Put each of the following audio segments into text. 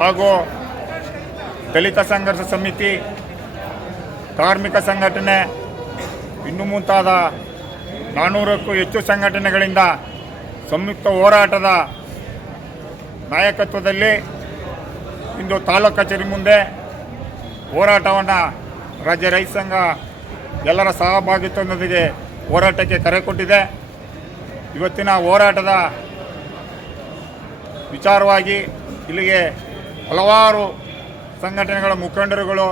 ಹಾಗೂ ದಲಿತ ಸಂಘರ್ಷ ಸಮಿತಿ, ಕಾರ್ಮಿಕ ಸಂಘಟನೆ, ಇನ್ನು ಮುಂತಾದ ನಾನ್ನೂರಕ್ಕೂ ಹೆಚ್ಚು ಸಂಘಟನೆಗಳಿಂದ ಸಂಯುಕ್ತ ಹೋರಾಟದ ನಾಯಕತ್ವದಲ್ಲಿ ಇಂದು ತಾಲೂಕು ಕಚೇರಿ ಮುಂದೆ ಹೋರಾಟವನ್ನು ರಾಜ್ಯ ರೈತ ಸಂಘ ಎಲ್ಲರ ಸಹಭಾಗಿತ್ವದೊಂದಿಗೆ ಹೋರಾಟಕ್ಕೆ ಕರೆ ಕೊಟ್ಟಿದೆ. ಇವತ್ತಿನ ಹೋರಾಟದ ವಿಚಾರವಾಗಿ ಇಲ್ಲಿಗೆ ಹಲವಾರು ಸಂಘಟನೆಗಳ ಮುಖಂಡರುಗಳು,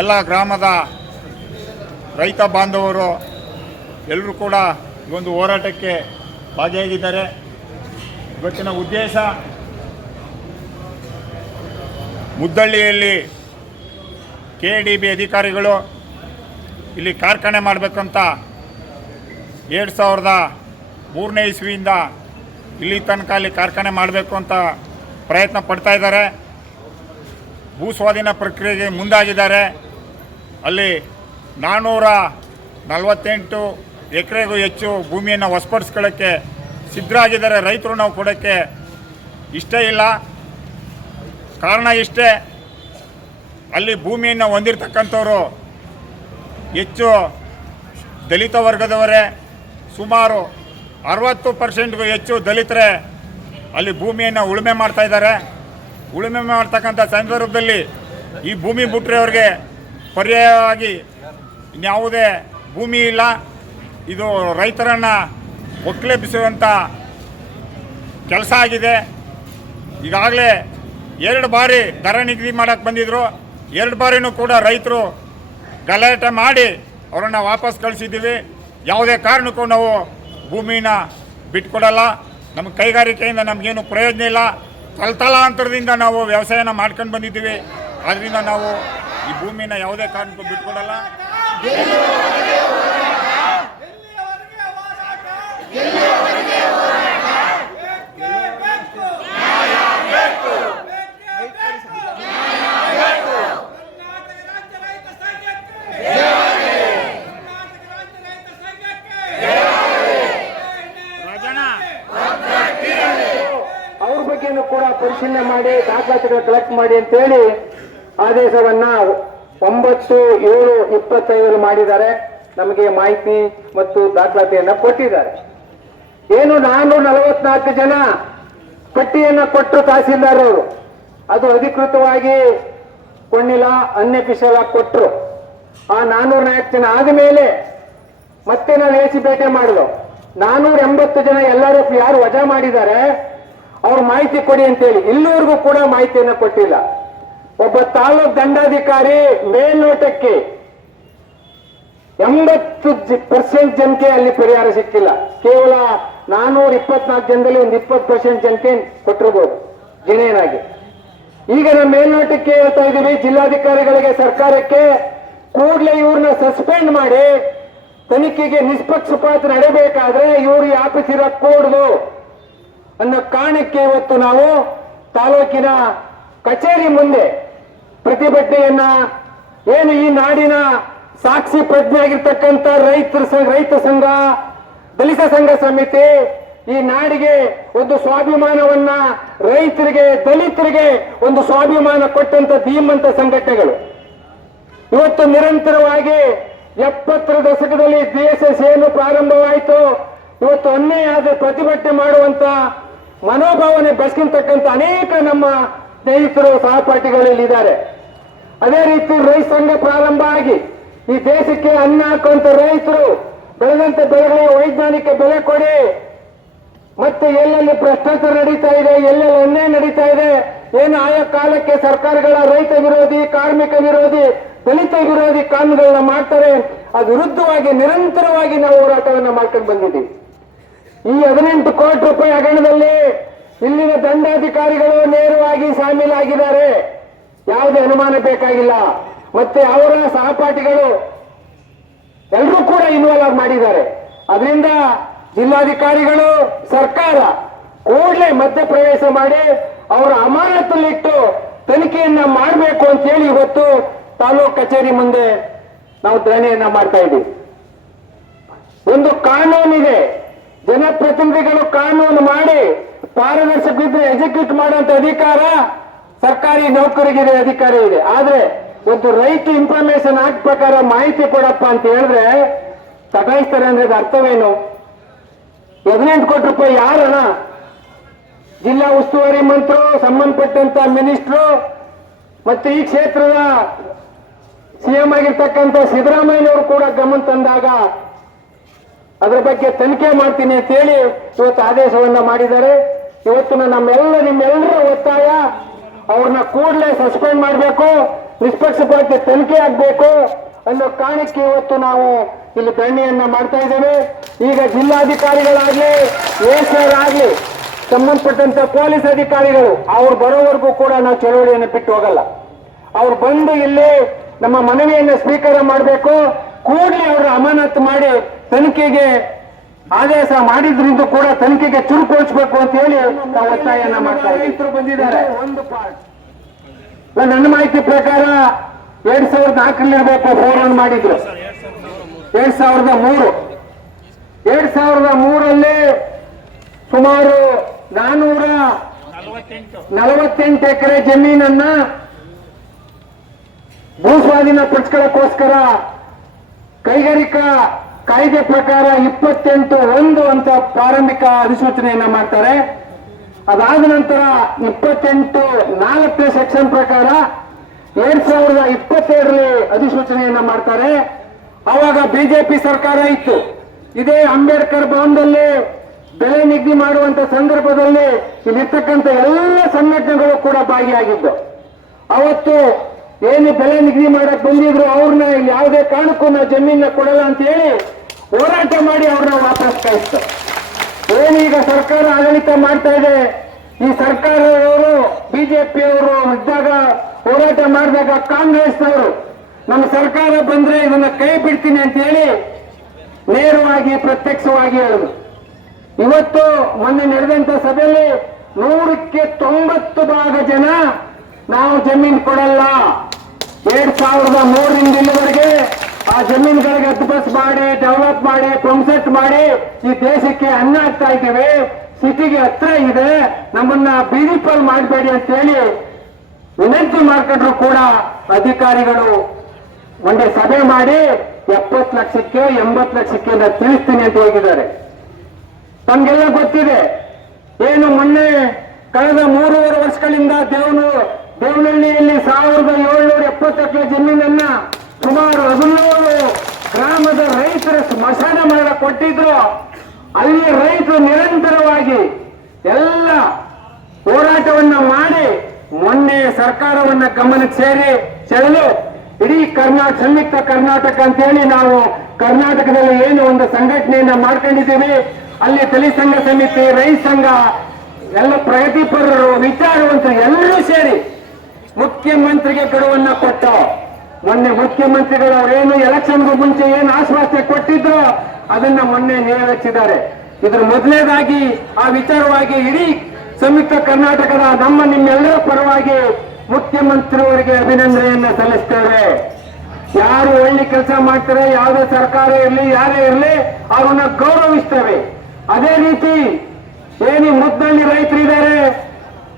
ಎಲ್ಲ ಗ್ರಾಮದ ರೈತ ಬಾಂಧವರು ಎಲ್ಲರೂ ಕೂಡ ಈ ಒಂದು ಹೋರಾಟಕ್ಕೆ ಭಾಗಿಯಾಗಿದ್ದಾರೆ. ಇವತ್ತಿನ ಉದ್ದೇಶ, ಮುದ್ದಳ್ಳಿಯಲ್ಲಿ ಕೆ ಡಿ ಬಿ ಅಧಿಕಾರಿಗಳು ಇಲ್ಲಿ ಕಾರ್ಖಾನೆ ಮಾಡಬೇಕಂತ ಎರಡು ಸಾವಿರದ ಮೂರನೇ ಇಸ್ವಿಯಿಂದ ಇಲ್ಲಿ ತನಕ ಅಲ್ಲಿ ಕಾರ್ಖಾನೆ ಮಾಡಬೇಕು ಅಂತ ಪ್ರಯತ್ನ ಪಡ್ತಾ ಇದ್ದಾರೆ. ಭೂ ಸ್ವಾಧೀನ ಪ್ರಕ್ರಿಯೆಗೆ ಮುಂದಾಗಿದ್ದಾರೆ. ಅಲ್ಲಿ ನಾನ್ನೂರ ನಲವತ್ತೆಂಟು ಎಕರೆಗೂ ಹೆಚ್ಚು ಭೂಮಿಯನ್ನು ಹೊಸಪಡಿಸ್ಕೊಳ್ಳೋಕ್ಕೆ ಸಿದ್ಧರಾಗಿದ್ದಾರೆ ರೈತರು ನಾವು ಕೊಡೋಕ್ಕೆ ಇಷ್ಟೇ ಇಲ್ಲ. ಕಾರಣ ಇಷ್ಟೇ, ಅಲ್ಲಿ ಭೂಮಿಯನ್ನು ಹೊಂದಿರತಕ್ಕಂಥವರು ಹೆಚ್ಚು ದಲಿತ ವರ್ಗದವರೇ, ಸುಮಾರು ಅರವತ್ತು ಪರ್ಸೆಂಟ್ಗೂ ಹೆಚ್ಚು ದಲಿತರೇ ಅಲ್ಲಿ ಭೂಮಿಯನ್ನು ಉಳುಮೆ ಮಾಡ್ತಾ ಇದ್ದಾರೆ. ಉಳುಮೆ ಮಾಡ್ತಕ್ಕಂಥ ಸಂದರ್ಭದಲ್ಲಿ ಈ ಭೂಮಿ ಬಿಟ್ಟರೆ ಅವ್ರಿಗೆ ಪರ್ಯಾಯವಾಗಿ ಇನ್ಯಾವುದೇ ಭೂಮಿ ಇಲ್ಲ. ಇದು ರೈತರನ್ನು ಒಕ್ಕಲೆಬ್ಬಿಸುವಂಥ ಕೆಲಸ ಆಗಿದೆ. ಈಗಾಗಲೇ ಎರಡು ಬಾರಿ ದರ ನಿಗದಿ ಮಾಡೋಕ್ಕೆ ಬಂದಿದ್ದರು ಎರಡು ಬಾರಿನೂ ಕೂಡ ರೈತರು ಗಲಾಟೆ ಮಾಡಿ ಅವರನ್ನು ವಾಪಸ್ ಕಳಿಸಿದ್ದೀವಿ. ಯಾವುದೇ ಕಾರಣಕ್ಕೂ ನಾವು ಭೂಮಿನ ಬಿಟ್ಕೊಡಲ್ಲ. ನಮ್ಮ ಕೈಗಾರಿಕೆಯಿಂದ ನಮಗೇನು ಪ್ರಯೋಜನ ಇಲ್ಲ. ತಲತಲಾಂತರದಿಂದ ನಾವು ವ್ಯವಸಾಯನ ಮಾಡ್ಕೊಂಡು ಬಂದಿದ್ದೀವಿ. ಆದ್ದರಿಂದ ನಾವು ಈ ಭೂಮಿನ ಯಾವುದೇ ಕಾರಣಕ್ಕೂ ಬಿಟ್ಕೊಡಲ್ಲ ರಾಜಣ್ಣ ಅವ್ರ ಬಗ್ಗೆನೂ ಕೂಡ ಪರಿಶೀಲನೆ ಮಾಡಿ ದಾಖಲಾತಿಗಳು ಕಲೆಕ್ಟ್ ಮಾಡಿ ಅಂತೇಳಿ ಆದೇಶವನ್ನ ಒಂಬತ್ತು ಏಳು ಇಪ್ಪತ್ತೈದು ಮಾಡಿದ್ದಾರೆ. ನಮಗೆ ಮಾಹಿತಿ ಮತ್ತು ದಾಖಲಾತಿಯನ್ನ ಕೊಟ್ಟಿದ್ದಾರೆ. ಏನು ನಾನ್ನೂರ ನಲವತ್ನಾಲ್ಕು ಜನ ಪಟ್ಟಿಯನ್ನ ಕೊಟ್ಟರು ತಹಸೀಲ್ದಾರ್ ಅವರು ಅದು ಅಧಿಕೃತವಾಗಿ ಕೊಂಡಿಲ್ಲ ಅನ್ಯಫಿಷಿಯಲ್ ಆಗಿ ಕೊಟ್ಟರು ಆ ನಾನ್ನೂರ ನಾಲ್ಕು ಜನ ಆದಮೇಲೆ ಮತ್ತೆ ನಾವು ಎಸಿ ಭೇಟಿ ಮಾಡಿದ್ರು ನಾನೂರ ಎಂಬತ್ತು ಜನ ಎಲ್ಲರೂ ಯಾರು ವಜಾ ಮಾಡಿದ್ದಾರೆ ಅವ್ರ ಮಾಹಿತಿ ಕೊಡಿ ಅಂತೇಳಿ. ಇಲ್ಲಿವರೆಗೂ ಕೂಡ ಮಾಹಿತಿಯನ್ನು ಕೊಟ್ಟಿಲ್ಲ. ಒಬ್ಬ ತಾಲೂಕ್ ದಂಡಾಧಿಕಾರಿ ಮೇಲ್ನೋಟಕ್ಕೆ ಎಂಬತ್ತು ಪರ್ಸೆಂಟ್ ಜನಕ್ಕೆ ಅಲ್ಲಿ ಪರಿಹಾರ ಸಿಕ್ಕಿಲ್ಲ. ಕೇವಲ ನಾನೂರ ಇಪ್ಪತ್ನಾಲ್ಕು ಜನದಲ್ಲಿ ಒಂದು ಇಪ್ಪತ್ತು ಪರ್ಸೆಂಟ್ ಜನಕ್ಕೆ ಕೊಟ್ಟಿರ್ಬೋದು, ಜಿನೇನಾಗಿ. ಈಗ ನಾವು ಮೇಲ್ನೋಟಕ್ಕೆ ಹೇಳ್ತಾ ಇದ್ದೀವಿ, ಜಿಲ್ಲಾಧಿಕಾರಿಗಳಿಗೆ ಸರ್ಕಾರಕ್ಕೆ ಕೂಡಲೇ ಇವ್ರನ್ನ ಸಸ್ಪೆಂಡ್ ಮಾಡಿ, ತನಿಖೆಗೆ ನಿಷ್ಪಕ್ಷಪಾತ ನಡೆಯಬೇಕಾದ್ರೆ ಇವರು ಈ ಆಫೀಸ್ ಕೂಡುದು ಅನ್ನೋ ಕಾರಣಕ್ಕೆ ಇವತ್ತು ನಾವು ತಾಲೂಕಿನ ಕಚೇರಿ ಮುಂದೆ ಪ್ರತಿಭಟನೆಯನ್ನ ಏನು ಈ ನಾಡಿನ ಸಾಕ್ಷಿ ಪ್ರಜ್ಞೆ ಆಗಿರ್ತಕ್ಕಂಥ ರೈತರ ರೈತ ಸಂಘ, ದಲಿತ ಸಂಘ ಸಮಿತಿ ಈ ನಾಡಿಗೆ ಒಂದು ಸ್ವಾಭಿಮಾನವನ್ನ ರೈತರಿಗೆ, ದಲಿತರಿಗೆ ಒಂದು ಸ್ವಾಭಿಮಾನ ಕೊಟ್ಟಂತ ಧೀಮಂತ ಸಂಘಟನೆಗಳು. ಇವತ್ತು ನಿರಂತರವಾಗಿ ಎಪ್ಪತ್ತರ ದಶಕದಲ್ಲಿ ದೇಶ ಸೇನು ಪ್ರಾರಂಭವಾಯಿತು. ಇವತ್ತು ಅನ್ಯಾಯ ಪ್ರತಿಭಟನೆ ಮಾಡುವಂತ ಮನೋಭಾವನೆ ಬೆಳೆಸ್ಕೊಂತಕ್ಕಂಥ ಅನೇಕ ನಮ್ಮ ಸ್ನೇಹಿತರು ಸಹಪಾಠಿಗಳಲ್ಲಿ ಇದ್ದಾರೆ ಅದೇ ರೀತಿ ರೈತ ಸಂಘ ಪ್ರಾರಂಭ ಆಗಿ ಈ ದೇಶಕ್ಕೆ ಅನ್ನ ಹಾಕುವಂತ ರೈತರು ಬೆಳೆದಂತ ಬೆಳೆಗಳಿಗೆ ವೈಜ್ಞಾನಿಕ ಬೆಲೆ ಕೊಡಿ. ಮತ್ತೆ ಎಲ್ಲೆಲ್ಲಿ ಭ್ರಷ್ಟಾಚಾರ ನಡೀತಾ ಇದೆ, ಎಲ್ಲೆಲ್ಲಿ ಅನ್ಯಾಯ ನಡೀತಾ ಇದೆ, ಏನು ಆಯಾ ಕಾಲಕ್ಕೆ ಸರ್ಕಾರಗಳ ರೈತ ವಿರೋಧಿ, ಕಾರ್ಮಿಕ ವಿರೋಧಿ, ದಲಿತ ವಿರೋಧಿ ಕಾನೂನುಗಳನ್ನ ಮಾಡ್ತಾರೆ, ಅದು ವಿರುದ್ಧವಾಗಿ, ನಿರಂತರವಾಗಿ ನಾವು ಹೋರಾಟವನ್ನ ಮಾಡ್ಕೊಂಡು ಬಂದಿದ್ದೀವಿ. ಈ ಹದಿನೆಂಟು ಕೋಟಿ ರೂಪಾಯಿ ಹಗರಣದಲ್ಲಿ ಇಲ್ಲಿನ ದಂಡಾಧಿಕಾರಿಗಳು ನೇರವಾಗಿ ಶಾಮೀಲಾಗಿದ್ದಾರೆ ಯಾವುದೇ ಅನುಮಾನ ಬೇಕಾಗಿಲ್ಲ. ಮತ್ತೆ ಅವರ ಸಹಪಾಠಿಗಳು ಎಲ್ಲರೂ ಕೂಡ ಇನ್ವಾಲ್ವ್ ಮಾಡಿದ್ದಾರೆ. ಅದರಿಂದ ಜಿಲ್ಲಾಧಿಕಾರಿಗಳು ಸರ್ಕಾರ ಕೂಡಲೇ ಮಧ್ಯಪ್ರವೇಶ ಮಾಡಿ ಅವರ ಅಮಾನತಲ್ಲಿಟ್ಟು ತನಿಖೆಯನ್ನ ಮಾಡಬೇಕು ಅಂತೇಳಿ ಇವತ್ತು ತಾಲೂಕ್ ಕಚೇರಿ ಮುಂದೆ ನಾವು ಧರಣಿಯನ್ನ ಮಾಡ್ತಾ ಇದ್ದೀವಿ. ಒಂದು ಕಾನೂನಿದೆ. ಜನಪ್ರತಿನಿಧಿಗಳು ಕಾನೂನು ಮಾಡಿ ಪಾರದರ್ಶಕವಿದ್ರೆ ಎಕ್ಸಿಕ್ಯೂಟ್ ಮಾಡುವಂತ ಅಧಿಕಾರ ಸರ್ಕಾರಿ ನೌಕರಿಗಿದೆ ಅಧಿಕಾರ ಇದೆ. ಆದ್ರೆ ಒಂದು ರೈಟ್ ಇನ್ಫಾರ್ಮೇಶನ್ ಆಕ್ಟ್ ಪ್ರಕಾರ ಮಾಹಿತಿ ಕೊಡಪ್ಪ ಅಂತ ಹೇಳಿದ್ರೆ ತಗಾಯಿಸ್ತಾರೆ ಅಂದ್ರೆ ಅದು ಅರ್ಥವೇನು? ಹದಿನೆಂಟು ಕೋಟಿ ರೂಪಾಯಿ ಯಾರಣ? ಜಿಲ್ಲಾ ಉಸ್ತುವಾರಿ ಮಂತ್ರು, ಸಂಬಂಧಪಟ್ಟಂತ ಮಿನಿಸ್ಟ್ರು, ಮತ್ತೆ ಈ ಕ್ಷೇತ್ರದ ಸಿಎಂ ಆಗಿರ್ತಕ್ಕಂಥ ಸಿದ್ದರಾಮಯ್ಯನವರು ಕೂಡ ಗಮನ ತಂದಾಗ ಅದರ ಬಗ್ಗೆ ತನಿಖೆ ಮಾಡ್ತೀನಿ ಅಂತ ಹೇಳಿ ಇವತ್ತು ಆದೇಶವನ್ನ ಮಾಡಿದ್ದಾರೆ. ಇವತ್ತು ನಮ್ಮೆಲ್ಲ ನಿಮ್ಮೆಲ್ಲರ ಒತ್ತಾಯ, ಅವ್ರನ್ನ ಕೂಡಲೇ ಸಸ್ಪೆಂಡ್ ಮಾಡಬೇಕು, ನಿಷ್ಪಕ್ಷಪಾತ ತನಿಖೆ ಆಗಬೇಕು ಅನ್ನೋ ಕಾರಣಕ್ಕೆ ಇವತ್ತು ನಾವು ಇಲ್ಲಿ ಧರಣಿಯನ್ನ ಮಾಡ್ತಾ ಇದ್ದೇವೆ. ಈಗ ಜಿಲ್ಲಾಧಿಕಾರಿಗಳಾಗ್ಲಿ, ಎಸ್ಆರ್ ಆಗ್ಲಿ, ಸಂಬಂಧಪಟ್ಟಂತ ಪೊಲೀಸ್ ಅಧಿಕಾರಿಗಳು, ಅವ್ರು ಬರೋವರೆಗೂ ಕೂಡ ನಾವು ಚಳವಳಿಯನ್ನು ಬಿಟ್ಟು ಹೋಗಲ್ಲ. ಅವ್ರು ಬಂದು ಇಲ್ಲಿ ನಮ್ಮ ಮನವಿಯನ್ನು ಸ್ವೀಕಾರ ಮಾಡಬೇಕು. ಕೂಡಲೇ ಅವರು ಅಮಾನತು ಮಾಡಿ ತನಿಖೆಗೆ ಆದೇಶ ಮಾಡಿದ್ರಿಂದ ಕೂಡ ತನಿಖೆಗೆ ಚುರುಕುಗೊಳಿಸಬೇಕು ಅಂತ ಹೇಳಿ ನಾವು ಒತ್ತಾಯನ ಮಾಡ್ತಾ ರೈತರು ಬಂದಿದ್ದಾರೆ. ಒಂದು ಪಾರ್ಟ್. ನನ್ನ ಮಾಹಿತಿ ಪ್ರಕಾರ ಎರಡ್ ಸಾವಿರದ ನಾಲ್ಕರಲ್ಲಿ ಇರಬೇಕು ಫೋನ್ ಮಾಡಿದ್ರು. ಎರಡ್ ಸಾವಿರದ ಮೂರು. ಎರಡ್ ಸಾವಿರದ ಮೂರಲ್ಲಿ ಸುಮಾರು ನಾನೂರ ನಲವತ್ತೆಂಟು ನಲವತ್ತೆಂಟು ಎಕರೆ ಜಮೀನನ್ನ ಭೂಸ್ವಾಧೀನ ಪಡಿಸ್ಕೊಳ್ಳೋಕ್ಕೋಸ್ಕರ ಕೈಗಾರಿಕಾ ಕಾಯ್ದೆ ಪ್ರಕಾರ ಇಪ್ಪತ್ತೆಂಟು ಒಂದು ಅಂತ ಪ್ರಾರಂಭಿಕ ಅಧಿಸೂಚನೆಯನ್ನ ಮಾಡ್ತಾರೆ. ಅದಾದ ನಂತರ ಇಪ್ಪತ್ತೆಂಟು ನಾಲ್ಕನೇ ಸೆಕ್ಷನ್ ಪ್ರಕಾರ ಎರಡ್ ಸಾವಿರದ ಇಪ್ಪತ್ತೆರಡರಲ್ಲಿ ಅಧಿಸೂಚನೆಯನ್ನ ಮಾಡ್ತಾರೆ. ಅವಾಗ ಬಿಜೆಪಿ ಸರ್ಕಾರ ಇತ್ತು. ಇದೇ ಅಂಬೇಡ್ಕರ್ ಭವನದಲ್ಲಿ ಬೆಲೆ ನಿಗ್ಧಿ ಮಾಡುವಂತ ಸಂದರ್ಭದಲ್ಲಿ ಇಲ್ಲಿರ್ತಕ್ಕಂಥ ಎಲ್ಲ ಸಂಘಟನೆಗಳು ಕೂಡ ಭಾಗಿಯಾಗಿದ್ದು. ಅವತ್ತು ಏನು ಬೆಲೆ ನಿಗದಿ ಮಾಡಕ್ ಬಂದಿದ್ರು ಅವ್ರನ್ನ ಯಾವುದೇ ಕಾರಣಕ್ಕೂ ನಾ ಜಮೀನ ಕೊಡಲ್ಲ ಅಂತ ಹೇಳಿ ಹೋರಾಟ ಮಾಡಿ ಅವ್ರನ್ನ ವಾಪಸ್ ಕಳಿಸ್ತು. ಏನೀಗ ಸರ್ಕಾರ ಆಡಳಿತ ಮಾಡ್ತಾ ಇದೆ? ಈ ಸರ್ಕಾರದವರು, ಬಿಜೆಪಿಯವರು ಇದ್ದಾಗ ಹೋರಾಟ ಮಾಡಿದಾಗ ಕಾಂಗ್ರೆಸ್ನವರು, ನಮ್ಮ ಸರ್ಕಾರ ಬಂದ್ರೆ ಇದನ್ನ ಕೈ ಬಿಡ್ತೀನಿ ಅಂತ ಹೇಳಿ ನೇರವಾಗಿ, ಪ್ರತ್ಯಕ್ಷವಾಗಿ ಹೇಳಿದ್ರು. ಇವತ್ತು ಮೊನ್ನೆ ನಡೆದಂತ ಸಭೆಯಲ್ಲಿ ನೂರಕ್ಕೆ ತೊಂಬತ್ತು ಭಾಗ ಜನ ನಾವು ಜಮೀನು ಕೊಡಲ್ಲ. ಎರಡ್ ಸಾವಿರದ ಮೂರರಿಂದ ಇಲ್ಲಿವರೆಗೆ ಆ ಜಮೀನುಗಳಿಗೆ ಅದ್ಬಸ್ ಮಾಡಿ ಡೆವಲಪ್ ಮಾಡಿ ಪಂಪ್ಸೆಟ್ ಮಾಡಿ ಈ ದೇಶಕ್ಕೆ ಅನ್ನ ಆಗ್ತಾ ಇದ್ದೀವಿ. ಸಿಟಿಗೆ ಹತ್ರ ಇದೆ. ನಮ್ಮನ್ನ ಬೀದಿ ಪಾಲ್ ಮಾಡಬೇಡಿ ಅಂತ ಹೇಳಿ ವಿನಂತಿ ಮಾಡ್ಕೊಂಡ್ರು ಕೂಡ ಅಧಿಕಾರಿಗಳು. ಒಂದೇ ಸಭೆ ಮಾಡಿ ಎಪ್ಪತ್ತು ಲಕ್ಷಕ್ಕೆ, ಎಂಬತ್ತು ಲಕ್ಷಕ್ಕೆ ನಾನು ತಿಳಿಸ್ತೀನಿ ಅಂತ ಹೋಗಿದ್ದಾರೆ. ತಮ್ಗೆಲ್ಲ ಗೊತ್ತಿದೆ. ಏನು ಮೊನ್ನೆ ಕಳೆದ ಮೂರುವರೆ ವರ್ಷಗಳಿಂದ ದೇವನು ದೇವನಹಳ್ಳಿಯಲ್ಲಿ ಸಾವಿರದ ಏಳ್ನೂರ ಎಪ್ಪತ್ತಕ್ಕೆ ಜಮೀನನ್ನ ಸುಮಾರು ಹದಿನೇಳು ಗ್ರಾಮದ ರೈತರ ಸ್ಮಶಾನ ಮಾಡ ಕೊಟ್ಟಿದ್ರು. ಅಲ್ಲಿ ರೈತರು ನಿರಂತರವಾಗಿ ಎಲ್ಲ ಹೋರಾಟವನ್ನ ಮಾಡಿ ಮೊನ್ನೆ ಸರ್ಕಾರವನ್ನ ಗಮನಕ್ಕೆ ಸೇರಿ ಸೆಳೆದು ಇಡೀ ಕರ್ನಾಟಕ ಸಂಯುಕ್ತ ಕರ್ನಾಟಕ ಅಂತ ಹೇಳಿ ನಾವು ಕರ್ನಾಟಕದಲ್ಲಿ ಏನು ಒಂದು ಸಂಘಟನೆಯನ್ನ ಮಾಡ್ಕೊಂಡಿದ್ದೀವಿ. ಅಲ್ಲಿ ದಲಿತ ಸಂಘ ಸಮಿತಿ, ರೈತ ಸಂಘ, ಎಲ್ಲ ಪ್ರಗತಿಪರರು, ವಿಚಾರವಂತರು ಎಲ್ಲರೂ ಸೇರಿ ಮುಖ್ಯಮಂತ್ರಿಗೆ ಗಡುವನ್ನ ಕೊಟ್ಟ. ಮೊನ್ನೆ ಮುಖ್ಯಮಂತ್ರಿಗಳು ಅವರೇನು ಎಲೆಕ್ಷನ್ಗೂ ಮುಂಚೆ ಏನು ಆಶ್ವಾಸನೆ ಕೊಟ್ಟಿದ್ರು ಅದನ್ನ ಮೊನ್ನೆ ನೆರವೇರಿಸಿದ್ದಾರೆ. ಇದ್ರ ಮೊದಲನೇದಾಗಿ ಆ ವಿಚಾರವಾಗಿ ಇಡೀ ಸಂಯುಕ್ತ ಕರ್ನಾಟಕದ ನಮ್ಮ ನಿಮ್ಮೆಲ್ಲರ ಪರವಾಗಿ ಮುಖ್ಯಮಂತ್ರಿಯವರಿಗೆ ಅಭಿನಂದನೆಯನ್ನ ಸಲ್ಲಿಸ್ತೇವೆ. ಯಾರು ಒಳ್ಳೆ ಕೆಲಸ ಮಾಡ್ತಾರೆ, ಯಾವುದೇ ಸರ್ಕಾರ ಇರಲಿ, ಯಾರೇ ಇರಲಿ, ಅವ್ರನ್ನ ಗೌರವಿಸ್ತೇವೆ. ಅದೇ ರೀತಿ ಏನು ಮುದ್ದಲ್ಲಿ ರೈತರಿದ್ದಾರೆ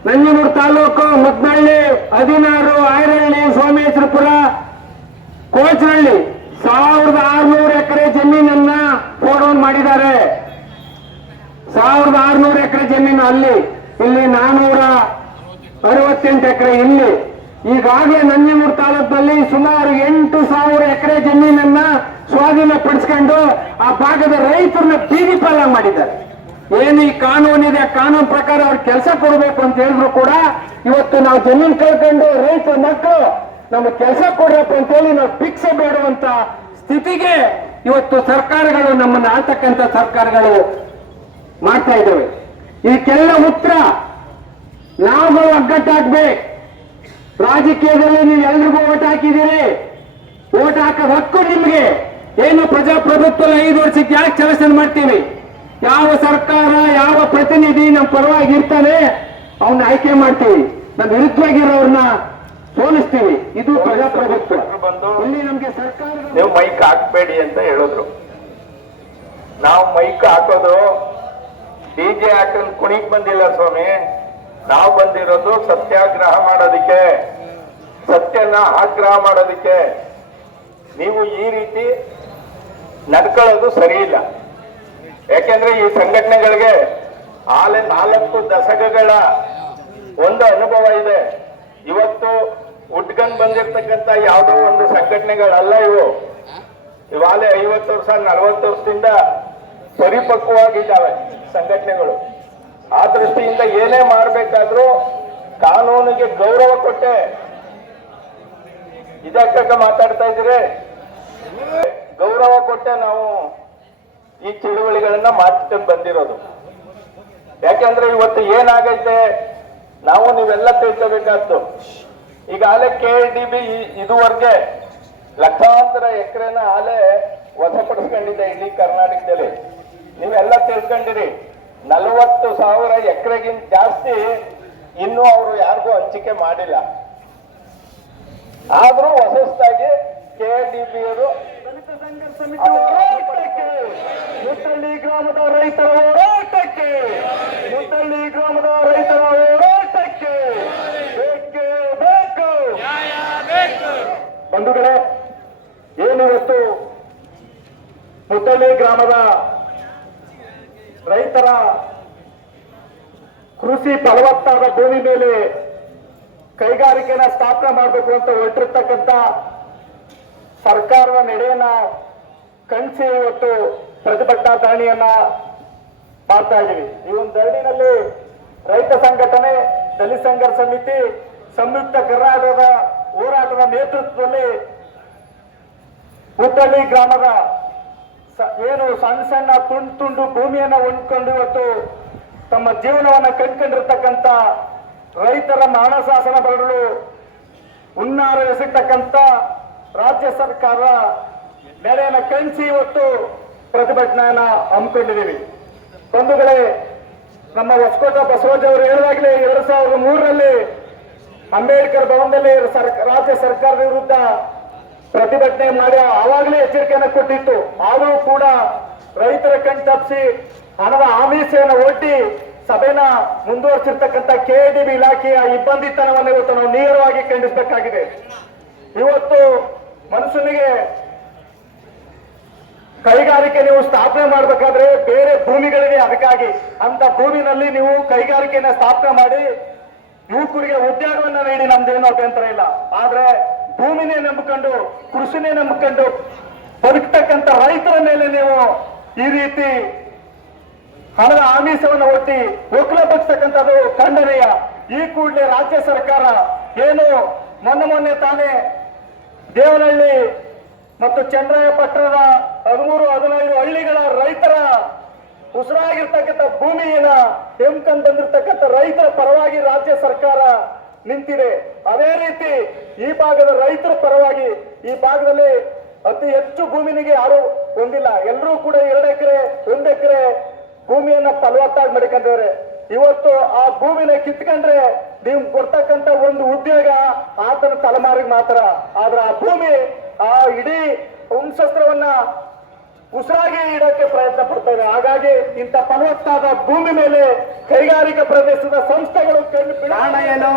ನಂಜನೂರು ತಾಲೂಕು ಮುದ್ನಳ್ಳಿ ಹದಿನಾರು ಆಯರಹಳ್ಳಿ, ಸೋಮೇಶ್ವರಪುರ, ಕೋಚನಹಳ್ಳಿ. ಸಾವಿರದ ಆರುನೂರು ಎಕರೆ ಜಮೀನನ್ನ ಫೋಡೌನ್ ಮಾಡಿದ್ದಾರೆ. ಸಾವಿರದ ಆರುನೂರು ಎಕರೆ ಜಮೀನು ಅಲ್ಲಿ, ಇಲ್ಲಿ ನಾನೂರ ಅರವತ್ತೆಂಟು ಎಕರೆ ಇಲ್ಲಿ. ಈಗಾಗಲೇ ನಂಜನೂರು ತಾಲೂಕಿನಲ್ಲಿ ಸುಮಾರು ಎಂಟು ಸಾವಿರ ಎಕರೆ ಜಮೀನನ್ನ ಸ್ವಾಧೀನ ಪಡಿಸ್ಕೊಂಡು ಆ ಭಾಗದ ರೈತರನ್ನ ಬೀದಿ ಪಾಲ ಮಾಡಿದ್ದಾರೆ. ಏನು ಈ ಕಾನೂನಿದೆ, ಕಾನೂನು ಪ್ರಕಾರ ಅವ್ರ ಕೆಲಸ ಕೊಡಬೇಕು ಅಂತ ಹೇಳಿದ್ರು ಕೂಡ ಇವತ್ತು ನಾವು ಜಮೀನು ಕಳ್ಕೊಂಡು ರೈತ ಮಕ್ಕಳು ನಮ್ಮ ಕೆಲಸ ಕೊಡಬೇಕು ಅಂತ ಹೇಳಿ ನಾವು ಭಿಕ್ಷೆ ಬೇಡುವಂತ ಸ್ಥಿತಿಗೆ ಇವತ್ತು ಸರ್ಕಾರಗಳು ನಮ್ಮನ್ನು ಆಳ್ತಕ್ಕಂಥ ಸರ್ಕಾರಗಳು ಮಾಡ್ತಾ ಇದ್ದೇವೆ. ಇದಕ್ಕೆಲ್ಲ ಉತ್ತರ ನಾವು ಒಗ್ಗಟ್ಟಾಗ್ಬೇಕು. ರಾಜಕೀಯದಲ್ಲಿ ನೀವು ಎಲ್ರಿಗೂ ಓಟ್ ಹಾಕಿದ್ದೀರಿ. ಓಟ್ ಹಾಕೋದ್ ಹಕ್ಕು ನಿಮ್ಗೆ. ಏನು ಪ್ರಜಾಪ್ರಭುತ್ವ ಐದು ವರ್ಷಕ್ಕೆ ಯಾಕೆ ಚಲಸನ್ ಮಾಡ್ತೀವಿ? ಯಾವ ಸರ್ಕಾರ, ಯಾವ ಪ್ರತಿನಿಧಿ ನಮ್ಮ ಪರವಾಗಿ ಇರ್ತಾನೆ ಅವನ್ನ ಆಯ್ಕೆ ಮಾಡ್ತೀವಿ. ನಮ್ಮ ವಿರುದ್ಧವಾಗಿರೋರ್ನ ಸೋಲಿಸ್ತೀವಿ. ಇದು ಪ್ರಜಾಪ್ರಭುತ್ವ. ಇಲ್ಲಿ ನಮ್ಗೆ ಸರ್ಕಾರ ನೀವು ಮೈಕ್ ಹಾಕ್ಬೇಡಿ ಅಂತ ಹೇಳಿದ್ರು. ನಾವು ಮೈಕ್ ಹಾಕೋದು ಡಿಜೆ ಹಾಕಲ್ ಕುಣಿಗ್ ಬಂದಿಲ್ಲ ಸ್ವಾಮಿ. ನಾವು ಬಂದಿರೋದು ಸತ್ಯಾಗ್ರಹ ಮಾಡೋದಿಕ್ಕೆ. ಸತ್ಯನ ಆಗ್ರಹ ಮಾಡೋದಿಕ್ಕೆ. ನೀವು ಈ ರೀತಿ ನಡ್ಕೊಳ್ಳೋದು ಸರಿ ಇಲ್ಲ ಯಾಕೆಂದ್ರೆ ಈ ಸಂಘಟನೆಗಳಿಗೆ ಆಲೆ ನಾಲ್ಕು ದಶಕಗಳ ಒಂದು ಅನುಭವ ಇದೆ. ಇವತ್ತು ಉಟ್ಕೊಂಡ್ ಬಂದಿರತಕ್ಕಂತ ಯಾವುದೋ ಒಂದು ಸಂಘಟನೆಗಳಲ್ಲ ಇವು. ಇವಾಗಲೇ ಐವತ್ತು ವರ್ಷ, ನಲವತ್ತು ವರ್ಷದಿಂದ ಪರಿಪಕ್ವವಾಗಿದ್ದಾವೆ ಸಂಘಟನೆಗಳು. ಆ ದೃಷ್ಟಿಯಿಂದ ಏನೇ ಮಾಡಬೇಕಾದ್ರೂ ಕಾನೂನಿಗೆ ಗೌರವ ಕೊಟ್ಟೆ. ಇದಕ್ಕ ಮಾತಾಡ್ತಾ ಇದ್ರೆ ಗೌರವ ಕೊಟ್ಟೆ ನಾವು. ಈ ತಿಳುವಳಿಗಳನ್ನ ಮಾಡ್ಕೊಂಡು ಬಂದಿರೋದು. ಯಾಕೆಂದ್ರೆ ಇವತ್ತು ಏನಾಗೈತೆ? ನಾವು ನೀವೆಲ್ಲ ತಿಳ್ಕೊಬೇಕಾಯ್ತು ಈಗ ಆಲೆ ಕೆ ಡಿ ಬಿ ಇದುವರೆಗೆ ಲಕ್ಷಾಂತರ ಎಕರೆನ ಆಲೆ ವಶಪಡಿಸ್ಕೊಂಡಿದೆ ಇಡೀ ಕರ್ನಾಟಕದಲ್ಲಿ. ನೀವೆಲ್ಲ ತಿಳ್ಕೊಂಡಿರಿ. ನಲವತ್ತು ಸಾವಿರ ಎಕರೆಗಿಂತ ಜಾಸ್ತಿ ಇನ್ನೂ ಅವರು ಯಾರಿಗೂ ಹಂಚಿಕೆ ಮಾಡಿಲ್ಲ. ಆದ್ರೂ ಹೊಸದಾಗಿ ಕೆ ಡಿ ಬಿ ಅವರು ಸಂಘರ್ಷ ಹೋರಾಟಕ್ಕೆ ಮುತ್ತಳ್ಳಿ ಗ್ರಾಮದ ರೈತರ ಹೋರಾಟಕ್ಕೆ ಮುತ್ತಳ್ಳಿ ಗ್ರಾಮದ ರೈತರ ಹೋರಾಟಕ್ಕೆ ಬೇಕೇ ಬೇಕು ಬಂಧುಗಳೇ ಏನಿವತ್ತು ಮುತ್ತಳ್ಳಿ ಗ್ರಾಮದ ರೈತರ ಕೃಷಿ ಫಲವತ್ತಾದ ಭೂಮಿ ಮೇಲೆ ಕೈಗಾರಿಕೆನ ಸ್ಥಾಪನೆ ಮಾಡಬೇಕು ಅಂತ ಹೊರಟಿರ್ತಕ್ಕಂಥ ಸರ್ಕಾರದ ನಡೆಯನ್ನ ಕಣಿಸಿ ಇವತ್ತು ಪ್ರತಿಭಟನಾ ಧರಣಿಯನ್ನ ಮಾಡ್ತಾ ಇದ್ದೀವಿ. ಈ ಒಂದು ಧರಣಿನಲ್ಲಿ ರೈತ ಸಂಘಟನೆ, ದಲಿತ ಸಂಘರ್ಷ ಸಮಿತಿ, ಸಂಯುಕ್ತ ಕರ್ನಾಟಕದ ಹೋರಾಟದ ನೇತೃತ್ವದಲ್ಲಿ ಹುಟ್ಟಳ್ಳಿ ಗ್ರಾಮದ ಏನು ಸಣ್ಣ ಸಣ್ಣ ತುಂಡು ತುಂಡು ಭೂಮಿಯನ್ನ ಹೊಂದ್ಕೊಂಡು ಇವತ್ತು ತಮ್ಮ ಜೀವನವನ್ನ ಕಂಡ್ಕೊಂಡಿರ್ತಕ್ಕಂಥ ರೈತರ ಮಾನಸಾಸನ ಬರಲು ಹುನ್ನಾರ ಎಸಗತಕ್ಕಂಥ ರಾಜ್ಯ ಸರ್ಕಾರ ನೆಲೆಯನ್ನು ಕಂಚಿ ಇವತ್ತು ಪ್ರತಿಭಟನೆಯನ್ನ ಹಮ್ಮಿಕೊಂಡಿದ್ದೀವಿ. ಬಂಧುಗಳೇ, ನಮ್ಮ ಹೊಸಕೋಟ ಬಸವರಾಜ್ ಅವರು ಹೇಳಿದಾಗಲೇ ಎರಡ್ ಸಾವಿರದ ಮೂರರಲ್ಲಿ ಅಂಬೇಡ್ಕರ್ ಭವನದಲ್ಲಿ ರಾಜ್ಯ ಸರ್ಕಾರದ ವಿರುದ್ಧ ಪ್ರತಿಭಟನೆ ಮಾಡಿ ಆವಾಗಲೇ ಎಚ್ಚರಿಕೆಯನ್ನು ಕೊಟ್ಟಿತ್ತು. ಆದರೂ ಕೂಡ ರೈತರ ಕಣ್ತಪ್ಪಿಸಿ ಹಣದ ಆಮೀಸೆಯನ್ನು ಒಡ್ಡಿ ಸಭೆನ ಮುಂದುವರಿಸಿರ್ತಕ್ಕಂಥ ಕೆಡಿಬಿ ಇಲಾಖೆಯ ಇಬ್ಬಂದಿತನವನ್ನು ಇವತ್ತು ನಾವು ನೇರವಾಗಿ ಖಂಡಿಸಬೇಕಾಗಿದೆ. ಇವತ್ತು ಮನುಷ್ಯನಿಗೆ ಕೈಗಾರಿಕೆ ನೀವು ಸ್ಥಾಪನೆ ಮಾಡಬೇಕಾದ್ರೆ ಬೇರೆ ಭೂಮಿಗಳಿವೆ ಅದಕ್ಕಾಗಿ. ಅಂತ ಭೂಮಿನಲ್ಲಿ ನೀವು ಕೈಗಾರಿಕೆಯನ್ನ ಸ್ಥಾಪನೆ ಮಾಡಿ ಯುವಕರಿಗೆ ಉದ್ಯೋಗವನ್ನ ನೀಡಿ, ನಮ್ದೇನು ಅಭ್ಯಂತರ ಇಲ್ಲ. ಆದ್ರೆ ಭೂಮಿನೇ ನಂಬಿಕೊಂಡು, ಕೃಷಿನೇ ನಂಬಿಕೊಂಡು ಬದುಕ್ತಕ್ಕಂಥ ರೈತರ ಮೇಲೆ ನೀವು ಈ ರೀತಿ ಹಣದ ಆಮಿಷವನ್ನು ಒತ್ತಿ ಒಕ್ಕಲ ಬಗ್ತಕ್ಕಂಥದ್ದು ಖಂಡನೀಯ. ಈ ಕೂಡಲೇ ರಾಜ್ಯ ಸರ್ಕಾರ ಏನು ಮೊನ್ನೆ ಮೊನ್ನೆ ತಾನೇ ದೇವನಹಳ್ಳಿ ಮತ್ತು ಚಂದ್ರಾಯಪಟ್ಟಣದ ಹದಿಮೂರು ಹದಿನೈದು ಹಳ್ಳಿಗಳ ರೈತರ ಉಸಿರಾಗಿರ್ತಕ್ಕಂಥ ಭೂಮಿಯನ್ನ ಹೆಮ್ಕಂಡ್ ಬಂದಿರ್ತಕ್ಕಂಥ ರೈತರ ಪರವಾಗಿ ರಾಜ್ಯ ಸರ್ಕಾರ ನಿಂತಿದೆ. ಅದೇ ರೀತಿ ಈ ಭಾಗದ ರೈತರ ಪರವಾಗಿ ಈ ಭಾಗದಲ್ಲಿ ಅತಿ ಹೆಚ್ಚು ಭೂಮಿನಿಗೆ ಯಾರು ಹೊಂದಿಲ್ಲ. ಎಲ್ಲರೂ ಕೂಡ ಎರಡು ಎಕರೆ, ಒಂದು ಎಕರೆ ಭೂಮಿಯನ್ನ ಫಲವತ್ತಾಗಿ ಮಡಿಕೊಂಡಿದ್ದಾರೆ ಇವತ್ತು ಆ ಭೂಮಿನ ಕಿತ್ಕೊಂಡ್ರೆ ನೀವು ಕೊಡ್ತಕ್ಕಂತ ಒಂದು ಉದ್ಯೋಗ ಆತನ ತಲೆಮಾರಿಗೆ ಮಾತ್ರ. ಆದ್ರೆ ಆ ಭೂಮಿ ಆ ಇಡೀ ವಂಶಸ್ತ್ರವನ್ನ ಉಸಿರಾಗಿ ಇಡೋಕೆ ಪ್ರಯತ್ನ ಪಡ್ತಾರೆ ಹಾಗಾಗಿ ಇಂಥ ಫಲವತ್ತಾದ ಭೂಮಿ ಮೇಲೆ ಕೈಗಾರಿಕಾ ಪ್ರದೇಶದ ಸಂಸ್ಥೆಗಳು ಕಾರಣ ಏನು?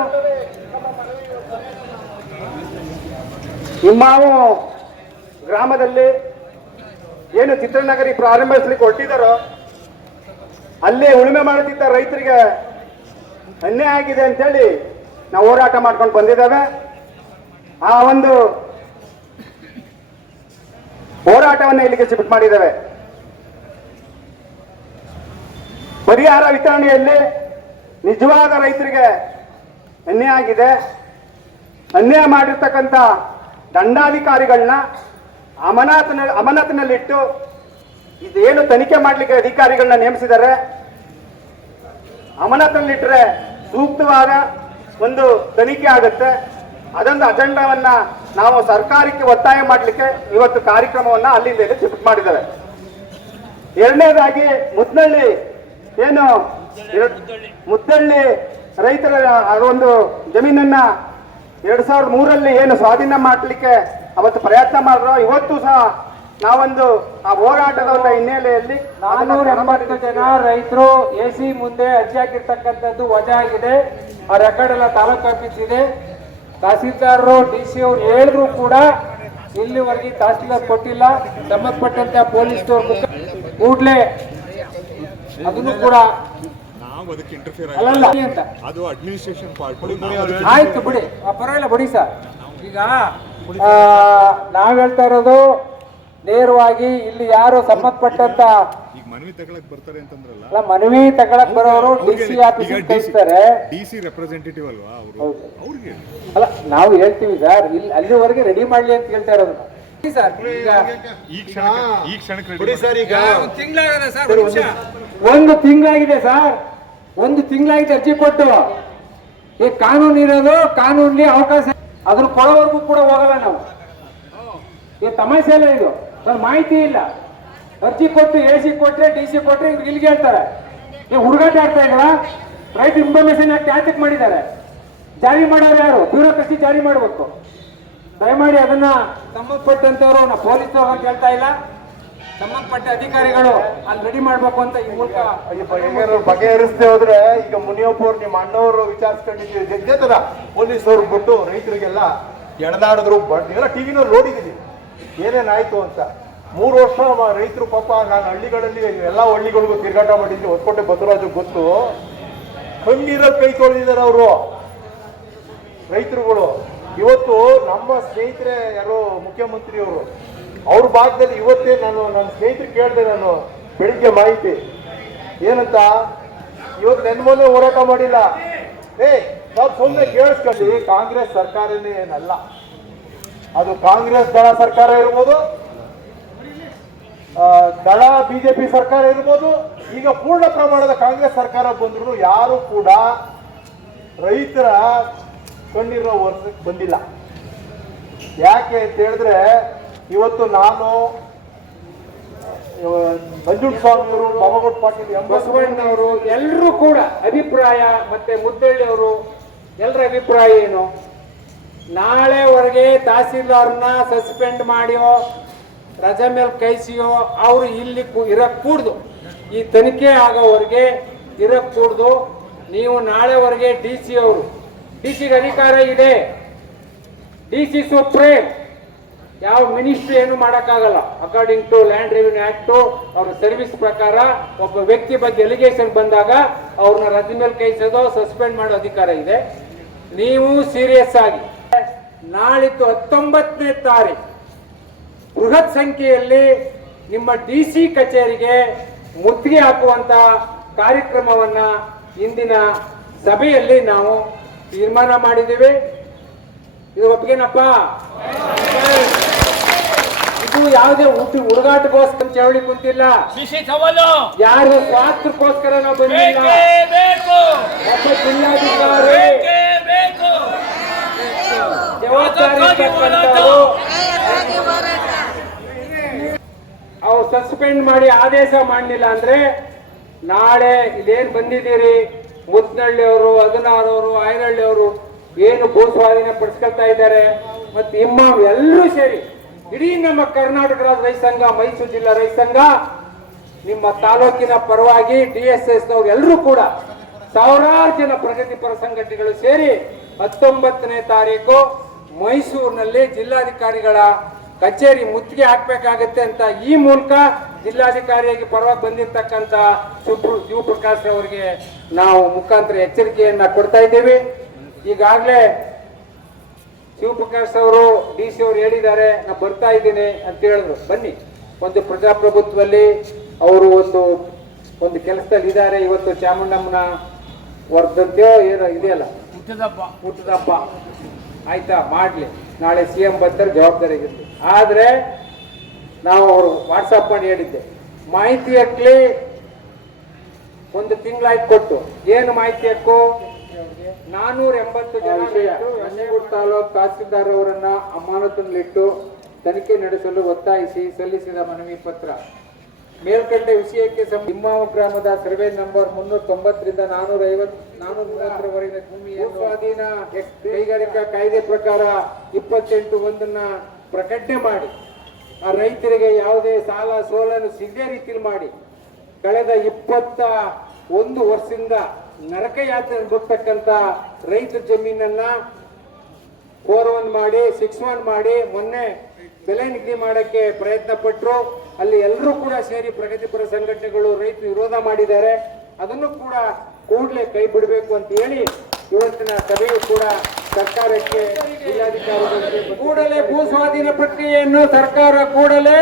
ಇಮ್ಮಾವು ಗ್ರಾಮದಲ್ಲಿ ಏನು ಚಿತ್ರನಗರಿ ಪ್ರಾರಂಭಿಸ್ಲಿಕ್ಕೆ ಹೊರಟಿದ್ದಾರೋ ಅಲ್ಲಿ ಉಳುಮೆ ಮಾಡುತ್ತಿದ್ದ ರೈತರಿಗೆ ಅನ್ಯಾಯ ಆಗಿದೆ ಅಂತೇಳಿ ನಾವು ಹೋರಾಟ ಮಾಡ್ಕೊಂಡು ಬಂದಿದ್ದೇವೆ. ಆ ಒಂದು ಹೋರಾಟವನ್ನು ಇಲ್ಲಿಗೆ ಸಿಬಿಟ್ ಮಾಡಿದ್ದೇವೆ. ಪರಿಹಾರ ವಿತರಣೆಯಲ್ಲಿ ನಿಜವಾದ ರೈತರಿಗೆ ಅನ್ಯಾಯ ಆಗಿದೆ. ಅನ್ಯಾಯ ಮಾಡಿರ್ತಕ್ಕಂಥ ದಂಡಾಧಿಕಾರಿಗಳನ್ನ ಅಮನಾಥನ, ಅಮನತಿನಲ್ಲಿಟ್ಟು ಇದೇನು ತನಿಖೆ ಮಾಡಲಿಕ್ಕೆ ಅಧಿಕಾರಿಗಳನ್ನ ನೇಮಿಸಿದ್ದಾರೆ? ಅಮನತಿನಲ್ಲಿಟ್ಟರೆ ಸೂಕ್ತವಾದ ಒಂದು ತನಿಖೆ ಆಗುತ್ತೆ. ಅದೊಂದು ಅಜೆಂಡಾವನ್ನ ನಾವು ಸರ್ಕಾರಕ್ಕೆ ಒತ್ತಾಯ ಮಾಡಲಿಕ್ಕೆ ಇವತ್ತು ಕಾರ್ಯಕ್ರಮವನ್ನ ಅಲ್ಲಿಂದ ಇಲ್ಲಿ ಶಿಫ್ಟ್ ಮಾಡಿದ್ದೇವೆ ಎರಡನೇದಾಗಿ ಮುದ್ದಳ್ಳಿ ಏನು ಮುದ್ದಳ್ಳಿ ರೈತರ ಒಂದು ಜಮೀನನ್ನ ಎರಡ್ ಸಾವಿರದ ಮೂರಲ್ಲಿ ಏನು ಸ್ವಾಧೀನ ಮಾಡಲಿಕ್ಕೆ ಅವತ್ತು ಪ್ರಯತ್ನ ಮಾಡಿದ್ರು ಇವತ್ತು ಸಹ ನಾವೊಂದು ಆ ಹೋರಾಟದ ಒಂದು ಹಿನ್ನೆಲೆಯಲ್ಲಿ ನಾನೂರ ಎಂಬತ್ತು ಜನ ರೈತರು ಎ ಸಿ ಮುಂದೆ ಅರ್ಜಿ ಹಾಕಿರ್ತಕ್ಕಂಥದ್ದು ವಜಾ ಆಗಿದೆ. ಆ ರೆಕಾರ್ಡ್ ಎಲ್ಲ ತಾಲೂಕು ಆಫೀಸ್ ಇದೆ. ತಹಸೀಲ್ದಾರರು ಡಿ ಸಿ ಅವ್ರು ಹೇಳಿದ್ರು ಕೂಡ ಇಲ್ಲಿವರೆಗೆ ತಹಸೀಲ್ದಾರ್ ಕೊಟ್ಟಿಲ್ಲ. ಸಂಬಂಧಪಟ್ಟಂತೆ ಪೊಲೀಸ್ ಕೂಡಲೇ ಕೂಡ್ಲೆ ಅದನ್ನು ಕೂಡ ನಾವು ಅದಕ್ಕೆ ಇಂಟರ್ಫಿಯರ್ ಅಲ್ಲಲ್ಲ. ಅಂತ. ಅದು ಅಡ್ಮಿನಿಸ್ಟ್ರೇಷನ್ ಪಾರ್ಟ್ ಆಯ್ತು ಬಿಡಿ. ಆ, ಪರವಾಗಿಲ್ಲ ಬಿಡಿ ಸರ್. ಈಗ ನಾವ್ ಹೇಳ್ತಾ ಇರೋದು ನೇರವಾಗಿ ಇಲ್ಲಿ ಯಾರು ಸಂಬಂಧಪಟ್ಟಂತ ಮನವಿ ತಗೊಳಕ್ ಬರ್ತಾರೆ ಅಂತಂದ್ರಲ್ಲ? ಅಲ್ಲ ಮನವಿ ತಗೊಳಕ್ ಬರೋರು ಡಿ ಸಿ ಆಫೀಸ್ ಕಳಿಸ್ತಾರೆ. ಅಲ್ಲ ನಾವು ಹೇಳ್ತೀವಿ ಸರ್ ಇಲ್ಲಿ ಅಲ್ಲಿವರೆಗೆ ರೆಡಿ ಮಾಡ್ಲಿ ಅಂತ ಹೇಳ್ತಾ ಇರೋದು. ಸರ್ ಈಗ ಈ ಕ್ಷಣಕ್ಕೆ ಈ ಕ್ಷಣಕ್ಕೆ ready ಮಾಡಿ. ಒಂದು ತಿಂಗಳಾಗಿದೆ ಸರ್ ಒಂದು ತಿಂಗಳಾಗಿದೆ ಅರ್ಜಿ ಕೊಟ್ಟು. ಈ ಕಾನೂನು ಇರೋದು ಕಾನೂನಲ್ಲಿ ಅವಕಾಶ ಅದ್ರ ಕೊಡೋವರೆಗೂ ಕೂಡ ಹೋಗಲ್ಲ ನಾವು. ಈ ತಮಾಷೆ ಅಲ್ಲ ಇದು. ಸರ್ ಮಾಹಿತಿ ಇಲ್ಲ. ಅರ್ಜಿ ಕೊಟ್ಟು, ಎ ಸಿ ಕೊಟ್ರೆ, ಡಿ ಸಿ ಕೊಟ್ರೆ ಇವ್ರಿಗೆ ಇಲ್ಲಿಗೆ ಹೇಳ್ತಾರೆ. ನೀವು ಹುಡುಗಾಟ ಆಡ್ತಾ ಇಲ್ಲ ರೈಟ್ ಇನ್ಫಾರ್ಮೇಶನ್ ಆಕ್ಟ್ ಮಾಡಿದ್ದಾರೆ? ಜಾರಿ ಮಾಡೋರು ಯಾರು? ಬ್ಯೂರೋಕ್ರಸಿ ಜಾರಿ ಮಾಡಬೇಕು. ದಯಮಾಡಿ ಅದನ್ನ ಸಂಬಂಧಪಟ್ಟಂತವರು ನಾವು ಪೊಲೀಸರು ಅಂತ ಹೇಳ್ತಾ ಇಲ್ಲ. ಸಂಬಂಧಪಟ್ಟ ಅಧಿಕಾರಿಗಳು ಅಲ್ಲಿ ರೆಡಿ ಮಾಡ್ಬೇಕು ಅಂತ ಈ ಮೂಲಕ ಬಗೆಹರಿಸದೆ ಹೋದ್ರೆ ಈಗ ಮುನಿಯಪ್ಪ ಅವ್ರು ನಿಮ್ಮ ಅಣ್ಣವರು ವಿಚಾರಿಸ್ಕೊಂಡಿದ್ದೀವಿ. ಪೊಲೀಸ್ ತರ ಪೊಲೀಸವ್ರು ಬಿಟ್ಟು ರೈತರಿಗೆಲ್ಲ ಎಳೆದಾಡಿದ್ರು ಎಲ್ಲ ಟಿವಿನ ನೋಡಿದೀನಿ ಏನೇನಾಯ್ತು ಅಂತ. ಮೂರು ವರ್ಷ ರೈತರು ಪಾಪ ನಾನು ಹಳ್ಳಿಗಳಲ್ಲಿ ಎಲ್ಲ ಹಳ್ಳಿಗಳಿಗೂ ತಿರುಗಾಟ ಮಾಡಿದ್ದೀನಿ ಹೊಸಕೋಟೆ ಬಸವರಾಜು ಗೊತ್ತು. ಕಣ್ಣೀರಲ್ಲಿ ಕೈ ತೊಳೆದಿದ್ದಾರೆ ಅವರು. ರೈತರುಗಳು. ಇವತ್ತು ನಮ್ಮ ಸ್ನೇಹಿತರೆ ಯಾರೋ ಮುಖ್ಯಮಂತ್ರಿಯವರು, ಅವ್ರ ಭಾಗದಲ್ಲಿ ಇವತ್ತೇ ನಾನು ನನ್ನ ಸ್ನೇಹಿತರು ಕೇಳಿದೆ ನಾನು ಬೆಳಿಗ್ಗೆ ಮಾಹಿತಿ. ಏನಂತ? ಇವತ್ತು ನೆನ್ಮೊನ್ನೆ ಹೋರಾಟ ಮಾಡಿಲ್ಲ. ಏ ನಾವು ಸುಮ್ಮನೆ ಕೇಳಿಸ್ಕೊಳ್ಳಿ. ಕಾಂಗ್ರೆಸ್ ಸರ್ಕಾರನೇ ಏನಲ್ಲ. ಅದು ಕಾಂಗ್ರೆಸ್ ದಳ ಸರ್ಕಾರ ಇರ್ಬೋದು ದಳ ಬಿಜೆಪಿ ಸರ್ಕಾರ ಇರ್ಬೋದು, ಈಗ ಪೂರ್ಣ ಪ್ರಮಾಣದ ಕಾಂಗ್ರೆಸ್ ಸರ್ಕಾರ ಬಂದ್ರು ಯಾರು ಕೂಡ ರೈತರ ಕಣ್ಣಿರೋ ವರ್ಷಕ್ಕೆ ಬಂದಿಲ್ಲ. ಯಾಕೆ ಅಂತ ಹೇಳಿದ್ರೆ, ಇವತ್ತು ನಾನು ಮಂಜುಳ್ ಸ್ವಾಮಿ ಅವರು ಬಾಬಾಗೌಡ ಪಾಟೀಲ್ ಎಂ ಬಸವಣ್ಣವರು ಎಲ್ಲರೂ ಕೂಡ ಅಭಿಪ್ರಾಯ ಮತ್ತೆ ಮುದ್ದಳ್ಳಿ ಅವರು ಎಲ್ಲರ ಅಭಿಪ್ರಾಯ ಏನು? ನಾಳೆವರೆಗೆ ತಹಸೀಲ್ದಾರ್ನ ಸಸ್ಪೆಂಡ್ ಮಾಡಿಯೋ, ರಜೆ ಮೇಲೆ ಕೈಸಿಯೋ, ಅವರು ಇಲ್ಲಿ ಕು- ಇರಕ್ ಕೂಡ್ದು. ಈ ತನಿಖೆ ಆಗೋವರೆಗೆ ಇರಕ್ ಕೂಡ್ದು. ನೀವು ನಾಳೆವರೆಗೆ ಡಿ ಸಿ ಅವರು. ಡಿ ಸಿಗೆ ಅಧಿಕಾರ ಇದೆ. D C supreme. ಯಾವ ಮಿನಿಸ್ಟ್ರಿ ಏನು ಮಾಡೋಕ್ಕಾಗಲ್ಲ. According to land revenue act ಅವರ ಸರ್ವಿಸ್ ಪ್ರಕಾರ ಒಬ್ಬ ವ್ಯಕ್ತಿ ಬಗ್ಗೆ ಎಲಿಗೇಷನ್ ಬಂದಾಗ ಅವ್ರನ್ನ ರಜೆ ಮೇಲೆ ಕೈಸೋದು, ಸಸ್ಪೆಂಡ್ ಮಾಡೋ ಅಧಿಕಾರ ಇದೆ. ನೀವು ಸೀರಿಯಸ್ ಆಗಿ ನಾಳಿದ್ದು ಹತ್ತೊಂಬತ್ತನೇ ತಾರೀಕು ಬೃಹತ್ ಸಂಖ್ಯೆಯಲ್ಲಿ ನಿಮ್ಮ ಡಿ ಸಿ ಕಚೇರಿಗೆ ಮುತ್ತಿಗೆ ಹಾಕುವಂತ ಕಾರ್ಯಕ್ರಮವನ್ನ ಇಂದಿನ ಸಭೆಯಲ್ಲಿ ನಾವು ತೀರ್ಮಾನ ಮಾಡಿದ್ದೀವಿ. ಇದು ಒಪ್ಪಿಗೆನಪ್ಪ? ಇದು ಯಾವುದೇ ಊಟ ಹುಡುಗಾಟಗೋಸ್ಕರ ಚಳವಳಿ ಕುಂತಿಲ್ಲ. ಯಾರು ಸ್ವಾರ್ಥಕ್ಕೋಸ್ಕರ ನಾವು ಬಂದಿಲ್ಲ. ಒಬ್ಬ ಜಿಲ್ಲಾಧಿಕಾರಿ ಅವ್ರು ಸಸ್ಪೆಂಡ್ ಮಾಡಿ ಆದೇಶ ಮಾಡಲಿಲ್ಲ ಅಂದ್ರೆ ನಾಳೆ ಇದೇನ್ ಬಂದಿದ್ದೀರಿ? ಮುತ್ನಳ್ಳಿ ಅವರು ಅದನಾರವರು ಆಯನಹಳ್ಳಿ ಅವರು ಏನು ಭೂ ಸ್ವಾಧೀನ ಪಡಿಸ್ಕೊಳ್ತಾ ಇದ್ದಾರೆ? ಮತ್ತೆ ಇಮ್ಮ ಎಲ್ಲರೂ ಸೇರಿ ಇಡೀ ನಮ್ಮ ಕರ್ನಾಟಕ ರಾಜ್ಯ ರೈತ ಸಂಘ ಮೈಸೂರು ಜಿಲ್ಲಾ ರೈತ ಸಂಘ ನಿಮ್ಮ ತಾಲೂಕಿನ ಪರವಾಗಿ ಡಿ ಎಸ್ ಎಸ್ ನವರು ಎಲ್ಲರೂ ಕೂಡ ಸಾವಿರಾರು ಜನ ಪ್ರಗತಿಪರ ಸಂಘಟನೆಗಳು ಸೇರಿ ಹತ್ತೊಂಬತ್ತನೇ ತಾರೀಕು ಮೈಸೂರಿನಲ್ಲಿ ಜಿಲ್ಲಾಧಿಕಾರಿಗಳ ಕಚೇರಿ ಮುತ್ತಿಗೆ ಹಾಕಬೇಕಾಗತ್ತೆ ಅಂತ ಈ ಮೂಲಕ ಜಿಲ್ಲಾಧಿಕಾರಿಯಾಗಿ ಪರವಾಗಿ ಬಂದಿರತಕ್ಕಂತ ಸುಬ್ರು ಶಿವಪ್ರಕಾಶ್ ಅವರಿಗೆ ನಾವು ಮುಖಾಂತರ ಎಚ್ಚರಿಕೆಯನ್ನ ಕೊಡ್ತಾ ಇದ್ದೇವೆ. ಈಗಾಗಲೇ ಶಿವಪ್ರಕಾಶ್ ಅವರು ಡಿ ಸಿ ಅವರು ಹೇಳಿದ್ದಾರೆ ನಾನು ಬರ್ತಾ ಇದ್ದೀನಿ ಅಂತ ಹೇಳಿದ್ರು. ಬನ್ನಿ ಒಂದು ಪ್ರಜಾಪ್ರಭುತ್ವದಲ್ಲಿ ಅವರು ಒಂದು ಒಂದು ಕೆಲಸದಲ್ಲಿ ಇದ್ದಾರೆ. ಇವತ್ತು ಚಾಮುಂಡಮ್ಮನ ವರ್ಧಂತ್ಯೋ ಏನೋ ಇದೆಯಲ್ಲ? ಹುಟ್ಟದಪ್ಪ ಹಬ್ಬ. ಆಯ್ತಾ ಮಾಡ್ಲಿ. ನಾಳೆ ಸಿ ಎಂ ಬರ್ತಾರೆ ಜವಾಬ್ದಾರಿ ಇರುತ್ತೆ. ಆದ್ರೆ ನಾವು ಅವರು ವಾಟ್ಸಪ್ ಮಾಡಿ ಹೇಳಿದ್ದೆ. ಮಾಹಿತಿ ಹಾಕ್ಲಿ ಒಂದು ತಿಂಗಳಾಯ್ತು ಕೊಟ್ಟು. ಏನು ಮಾಹಿತಿ ಹಾಕು ನಾನೂರ ಎಂಬತ್ತು ಜನ ನಂಜನಗೂಡು ತಾಲೂಕು ತಹಸೀಲ್ದಾರ್ ಅವರನ್ನ ಅಮಾನತಿನಲ್ಲಿಟ್ಟು ತನಿಖೆ ನಡೆಸಲು ಒತ್ತಾಯಿಸಿ ಸಲ್ಲಿಸಿದ ಮನವಿ ಪತ್ರ. ಮೇಲ್ಕಂಡ ವಿಷಯಕ್ಕೆ ನಿಮ್ಮಾವ ಗ್ರಾಮದ ಸರ್ವೆ ನಂಬರ್ ಮುನ್ನೂರ ತೊಂಬತ್ತರಿಂದ ನಾನೂರ ಐವತ್ ನಾನೂರ ಭೂಮಿಯನ್ನು ಸ್ವಾಧೀನ ಕೈಗಾರಿಕಾ ಕಾಯ್ದೆ ಪ್ರಕಾರ ಇಪ್ಪತ್ತೆಂಟು ಒಂದನ್ನ ಪ್ರಕಟಣೆ ಮಾಡಿ. ಆ ರೈತರಿಗೆ ಯಾವುದೇ ಸಾಲ ಸೋಲನ್ನು ಸಿಗದೇ ರೀತಿಯಲ್ಲಿ ಮಾಡಿ. ಕಳೆದ ಇಪ್ಪತ್ತ ಒಂದು ವರ್ಷದಿಂದ ನರಕ ಯಾತ್ರೆ ರೈತ ಜಮೀನನ್ನ ಫೋರ್ ಒನ್ ಮಾಡಿ ಸಿಕ್ಸ್ ಒನ್ ಮಾಡಿ, ಮೊನ್ನೆ ಬೆಲೆ ನಿಗದಿ ಮಾಡಕ್ಕೆ ಪ್ರಯತ್ನ ಪಟ್ಟರು ಅಲ್ಲಿ ಎಲ್ಲರೂ ಕೂಡ ಸೇರಿ ಪ್ರಗತಿಪರ ಸಂಘಟನೆಗಳು ರೈತ ವಿರೋಧ ಮಾಡಿದ್ದಾರೆ. ಅದನ್ನು ಕೂಡ ಕೂಡಲೇ ಕೈ ಬಿಡಬೇಕು ಅಂತ ಹೇಳಿ ಇವತ್ತಿನ ಸಭೆಯು ಕೂಡ ಸರ್ಕಾರಕ್ಕೆ ಜಿಲ್ಲಾಧಿಕಾರಿಗಳಿಗೆ ಕೂಡಲೇ ಭೂ ಸ್ವಾಧೀನ ಪ್ರಕ್ರಿಯೆಯನ್ನು ಸರ್ಕಾರ ಕೂಡಲೇ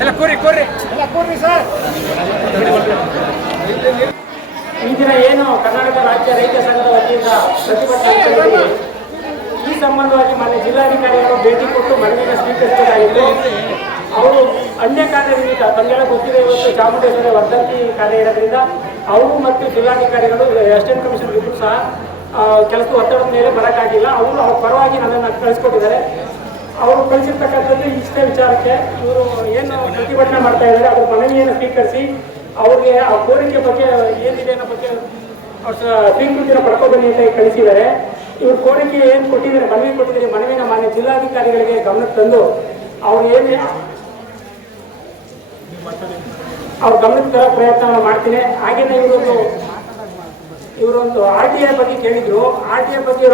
ಎಲ್ಲ ಕೂರಿ ಕೂರಿ. ಎಲ್ಲ ಕೂರಿ ಸರ್. ಈ ದಿನ ಏನು ಕರ್ನಾಟಕ ರಾಜ್ಯ ರೈತ ಸಂಘದ ವತಿಯಿಂದ ಪ್ರತಿಭಟನೆ ಮಾನ್ಯ ಜಿಲ್ಲಾಧಿಕಾರಿಗಳು ಭೇಟಿ ಕೊಟ್ಟು ಮನವಿಯನ್ನು ಸ್ವೀಕರಿಸಲಾಗಿತ್ತು ಅವರು ಅನ್ಯ ಕಾರ್ಯ ನಿಮಿತ್ತ ಗೊತ್ತಿದೆ ಇವತ್ತು ಚಾಮುಂಡೇಶ್ವರಿ ವರ್ಧಂತಿ ಕಾರ್ಯ ಇರೋದ್ರಿಂದ ಅವರು ಮತ್ತು ಜಿಲ್ಲಾಧಿಕಾರಿಗಳು, ಅಸಿಸ್ಟೆಂಟ್ ಕಮಿಷನರ್ ಇಬ್ಬರು ಸಹ ಕೆಲಸ ಒತ್ತಡದ ಮೇಲೆ ಬರೋಕ್ಕಾಗಿಲ್ಲ. ಅವರು ಅವ್ರ ಪರವಾಗಿ ನನ್ನನ್ನು ಕಳಿಸ್ಕೊಟ್ಟಿದ್ದಾರೆ. ಅವರು ಕಳಿಸಿರ್ತಕ್ಕಂಥದ್ದು ಇಷ್ಟೇ ವಿಚಾರಕ್ಕೆ ಇವರು ಏನು ಪ್ರತಿಭಟನೆ ಮಾಡ್ತಾ ಇದ್ದಾರೆ ಅವರ ಮನವಿಯನ್ನು ಸ್ವೀಕರಿಸಿ ಅವ್ರಿಗೆ ಆ ಕೋರಿಕೆ ಬಗ್ಗೆ ಏನಿದೆ ಅನ್ನೋ ಬಗ್ಗೆ ಅವ್ರ ಸ್ವೀಕೃತಿಯನ್ನು ಪಡ್ಕೊಬನ್ನಿ ಅಂತ ಕಳಿಸಿದ್ದಾರೆ. ಇವ್ರ ಕೋರಿಕೆ ಏನು ಕೊಟ್ಟಿದ್ದಾರೆ ಮನವಿ ಕೊಟ್ಟಿದ್ದಾರೆ ಮನವಿನ ಮಾನ್ಯ ಜಿಲ್ಲಾಧಿಕಾರಿಗಳಿಗೆ ಗಮನಕ್ಕೆ ತಂದು ಅವ್ರು ಏನು ಅವ್ರ ಗಮನಕ್ಕೆ ತರೋ ಪ್ರಯತ್ನ ಮಾಡ್ತೀನಿ. ಹಾಗೇನೆ ಇವರೊಂದು ಇವರೊಂದು ಆರ್ ಟಿ ಐ ಬಗ್ಗೆ ಕೇಳಿದ್ರು. ಆರ್ ಟಿ ಐ ಬಗ್ಗೆ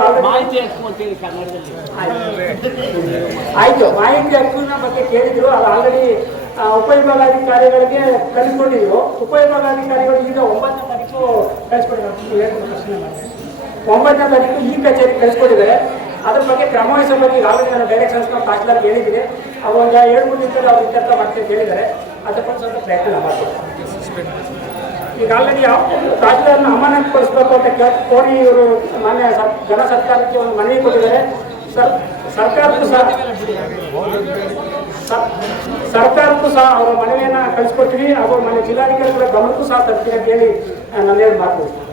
ಆಯ್ತು. ಮಾಹಿತಿ ಹಕ್ಕುನ ಬಗ್ಗೆ ಕೇಳಿದ್ರು. ಅದು ಆಲ್ರೆಡಿ ಉಪವಿಭಾಗಾಧಿಕಾರಿಗಳಿಗೆ ಕಳಿಸ್ಕೊಂಡಿದ್ರು. ಉಪವಿಭಾಗಾಧಿಕಾರಿಗಳು ಈಗ ಒಂಬತ್ತನೇ ತಾರೀಕು ಕಳಿಸ್ಕೊಟ್ಟಿದ್ದಾರೆ. ಒಂಬತ್ತನೇ ತಾರೀಕು ಈ ಕಚೇರಿ ಕಳಿಸ್ಕೊಟ್ಟಿದ್ದಾರೆ. ಅದ್ರ ಬಗ್ಗೆ ಕ್ರಮ ವಹಿಸಬೇಕು ಈಗಾಗಲೇ ನಾನು ಡೈರೆಕ್ಷನ್ಸ್ ತಹಸೀಲ್ದಾರ್ಗೆ ಹೇಳಿದ್ದೀನಿ. ಅವಾಗ ಏಳು ಮೂರು ದಿನದಲ್ಲಿ ಅವ್ರು ಇತ್ಯರ್ಥ ಮಾಡ್ತೀನಿ ಹೇಳಿದ್ದಾರೆ. ಅದಕ್ಕೊಂದು ಸ್ವಲ್ಪ ಪ್ರಯತ್ನ ಮಾಡ್ತೀನಿ. ಈಗ ಆಲ್ರೆಡಿ ತಹಸೀಲ್ದಾರ್ನ ಅಮಾನತುಪಡಿಸ್ಬೇಕು ಅಂತ ಕೇಳಿ, ಕೋರಿ ಇವರು ಮಾನ್ಯ ಜನ ಸರ್ಕಾರಕ್ಕೆ ಒಂದು ಮನವಿ ಕೊಟ್ಟಿದ್ದಾರೆ. ಸರ್, ಸರ್ಕಾರಕ್ಕೂ ಸಹ ಸರ್- ಸರ್ಕಾರಕ್ಕೂ ಸಹ ಅವರ ಮನವಿಯನ್ನು ಕಳಿಸ್ಕೊಡ್ತೀವಿ. ಹಾಗೂ ಮನೆ ಜಿಲ್ಲಾಧಿಕಾರಿಗಳ ಗಮನಕ್ಕೂ ಸಹ ತರ್ತೀನಿ ಅಂತ ಹೇಳಿ ನಾನು ಹೇಳಿ ಮಾತು.